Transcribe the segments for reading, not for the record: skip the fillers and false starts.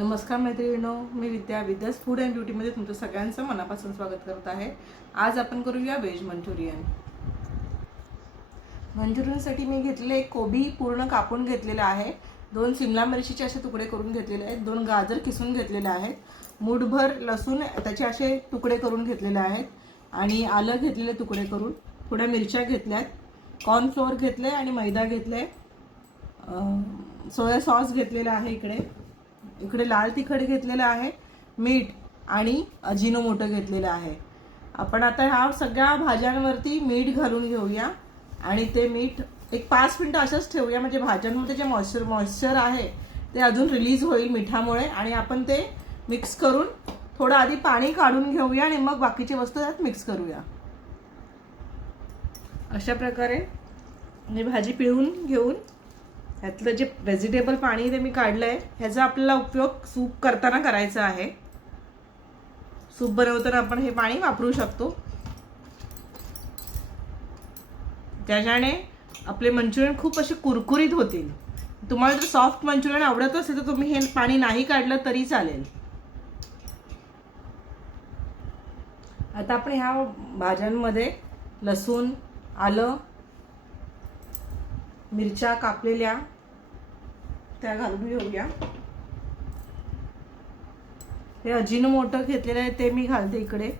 नमस्कार मैत्रिणींनो, मी विद्यास food and ब्युटीमध्ये तुमचं सगळ्यांचं मनापासून स्वागत करत आहे। आज आपण करूया व्हेज मंचुरियन। मंचुरियनसाठी मी घेतलेले एक कोबी पूर्ण कापून घेतलेला आहे, 2 शिमला मिरचीचे असे तुकडे करून घेतलेले आहेत, 2 गाजर किसून घेतलेले आहेत, मूठभर लसूण त्याचे असे तुकडे करून घेतलेले आहेत आणि आलं घेतलेले तुकडे करून, थोड्या मिरच्या घेतल्यात, कॉर्नफ्लोअर घेतले आणि मैदा घेतले, सोया सॉस घेतलेला आहे, इकडे लाल तिखट घेतलेलं आहे, मीठ आणि अजिनोमोटो घेतलेलं आहे। आपण आता ह्या सगळ्या भाज्यांवरती मीठ घालून घेऊया आणि ते मीठ एक 5 मिनिटं असंच ठेवूया, म्हणजे भाज्यांमध्ये जे मॉइश्चर आहे ते अजून रिलीज होईल मिठामुळे, आणि आपण ते मिक्स करून थोडं आधी पाणी काढून घेऊया आणि मग बाकीची वस्तू त्यात मिक्स करूया। अशा प्रकारे ही भाजी पिळून घेऊन ह्यातलं जे व्हेजिटेबल पाणी ते मी काढलंय, ह्याचा आपल्याला उपयोग सूप करताना करायचा आहे। सूप बनवताना आपण हे पाणी वापरू शकतो, त्याच्याने आपले मंचुरियन खूप असे कुरकुरीत होतील। तुम्हाला जर सॉफ्ट मंचुरियन आवडत असेल तर तुम्ही हे पाणी नाही काढलं तरी चालेल। आता आपण ह्या भाज्यांमध्ये लसूण, आलं, मिरच्या कापलेल्या त्या घालून घेऊया। हे अजिनोमोटो घेतलेलं आहे ते मी घालते इकडे।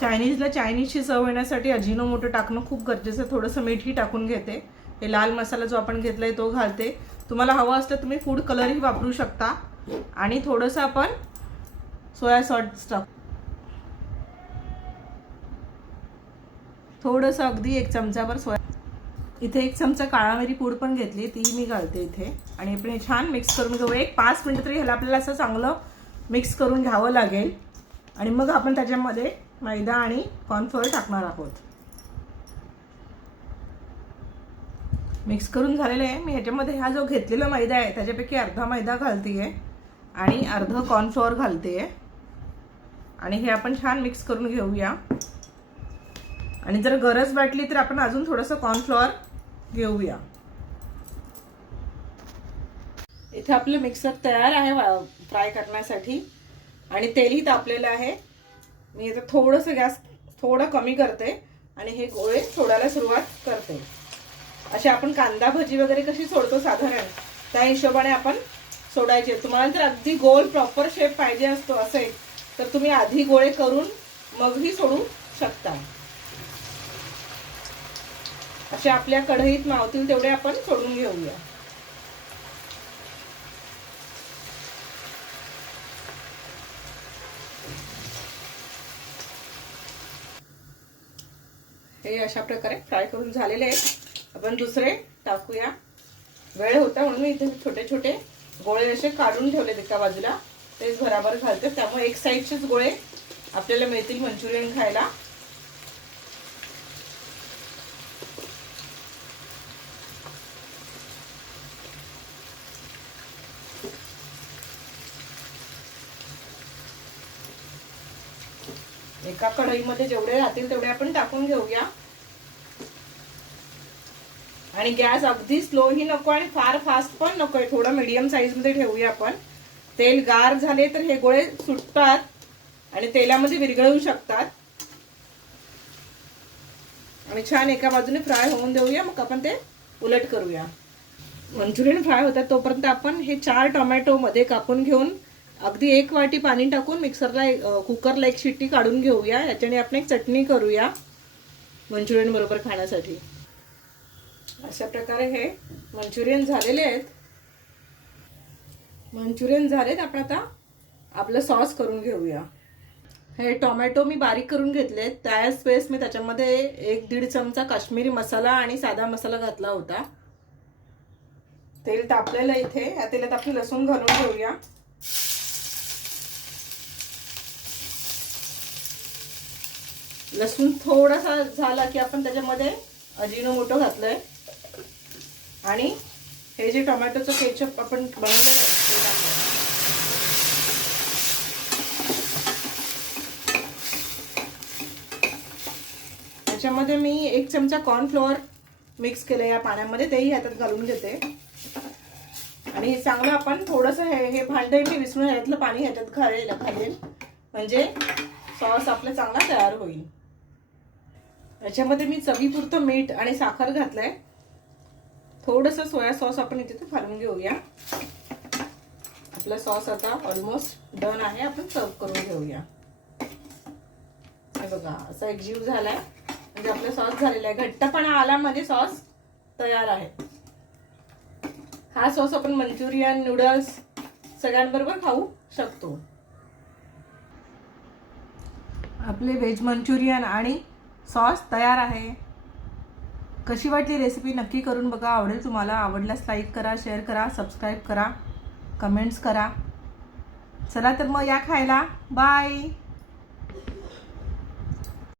चायनीजची चव येण्यासाठी अजिनोमोटो टाकणं खूप गरजेचं आहे। थोडंसं मीठही टाकून घेते। हे लाल मसाला जो आपण घेतलाय तो घालते। तुम्हाला हवं असलं तुम्ही फूड कलरही वापरू शकता आणि थोडंसं आपण सोया सॉस टाकू, थोडंसं अगदी 1 चमचाभर सोया, इथे 1 चमचा काळा मिरी पूड पण घेतली, ती मी घालते इथे आणि आपण हे छान मिक्स करून घेऊ। एक 5 मिनिट तरी ह्याला आपल्याला असं चांगलं मिक्स करून घ्यावं लागेल आणि मग आपण त्याच्यामध्ये मैदा आणि कॉर्नफ्लोअर टाकणार आहोत। मिक्स करून झालेलं आहे। मी ह्याच्यामध्ये हा जो घेतलेला मैदा आहे त्याच्यापैकी अर्धा मैदा घालतेय आणि अर्धा कॉर्नफ्लोअर घालतेय आणि हे आपण छान मिक्स करून घेऊया। आणि जर गरज वाटली तर आपण अजून थोडंसं कॉर्नफ्लोअर घेऊया। इथे आपलं मिक्सर तयार आहे फ्राय करण्यासाठी आणि तेलही तापलेलं आहे। मी आता थोडंसं गॅस थोडं कमी करते आणि हे गोळे सोडायला सुरुवात करते। असे आपण कांदा भजी वगैरे कशी सोडतो साधारण त्या हिशोबाने आपण सोडायचे। तुम्हाला जर अगदी गोल प्रॉपर शेप पाहिजे असतो असेल तर तुम्ही आधी गोळे करून मगही सोडू शकता। असे आपल्या कढईत मावतील तेवढे आपण सोडून घेऊया। हे अशा प्रकारे फ्राय करून झालेले आहेत। आपण दुसरे टाकूया। वेळ होता म्हणून मी इथे छोटे छोटे गोळे असे काढून ठेवले एका बाजूला, तेच बराबर घालते, त्यामुळे एक साइडचेच गोळे आपल्याला मिळतील मंचुरियन खायला। एका कढईमध्ये जेवढे राहतील तेवढे आपण टाकून घेऊया आणि गॅस अगदी स्लो ही नको आणि फार फास्ट पण नकोय, थोडं मीडियम साईज मध्ये ठेवूया आपण। तेल गार झाले तर हे गोळे सुटतात आणि तेलामध्ये विरघळू शकतात आणि छान एका बाजूने फ्राय होऊन देऊया, मग आपण ते उलट करूया। मंचुरियन फ्राय होतात तोपर्यंत आपण हे 4 टोमॅटो मध्ये कापून घेऊन अगदी 1 वाटी पाणी टाकून मिक्सरला कुकरला 1 शिट्टी काढून घेऊया। याच्याने आपण एक चटणी करूया मंचुरियन बरोबर खाण्यासाठी। अशा प्रकारे हे मंचुरियन झालेले आहेत। मंचुरियन झालेत, आपण आता आपलं सॉस करून घेऊया। हे टोमॅटो मी बारीक करून घेतलेत, त्याच वेळेस मी त्याच्यामध्ये 1-1.5 चमचा काश्मीरी मसाला आणि साधा मसाला घातला होता। तेल तापलेलं इथे, या तेलात आपण लसूण घालून घेऊया। लसूण थोडासा झाला की आपण त्याच्यामध्ये अजिनोमोटो घातलंय आणि हे जे टोमॅटोचं केचप आपण बनवलेलं आहे ते टाकलं। त्याच्यामध्ये मी 1 चमचा कॉर्नफ्लोअर मिक्स केलं या पाण्यामध्ये, तेही ह्याच्यात घालून घेते आणि हे चांगलं आपण थोडंसं हे भांडे मी विसरून ह्यातलं पाणी ह्याच्यात घालेल म्हणजे सॉस आपला चांगला तयार होईल. याच्यामध्ये मी चवीपुरतं मीठ आणि साखर घातलंय. थोडंसं सोया सॉस आपण इथे घालून घेऊया. आपला सॉस आता ऑलमोस्ट डन आहे. आपण सर्व करून घेऊया. हे बघा असा एकजीव झालाय म्हणजे आपला सॉस झालेला आहे. घट्टपणा आला म्हणजे सॉस तयार आहे. हा सॉस आपण मंचुरियन, नूडल्स सगळ्यांबरोबर खाऊ शकतो. आपले व्हेज मंचुरियन आणि सॉस तयार आहे. कशी वाटली रेसिपी नक्की करून बघा. आवडेल तुम्हाला. आवडल्यास लाईक करा, शेअर करा, सबस्क्राईब करा, कमेंट्स करा. चला तर मग या खायला. बाय.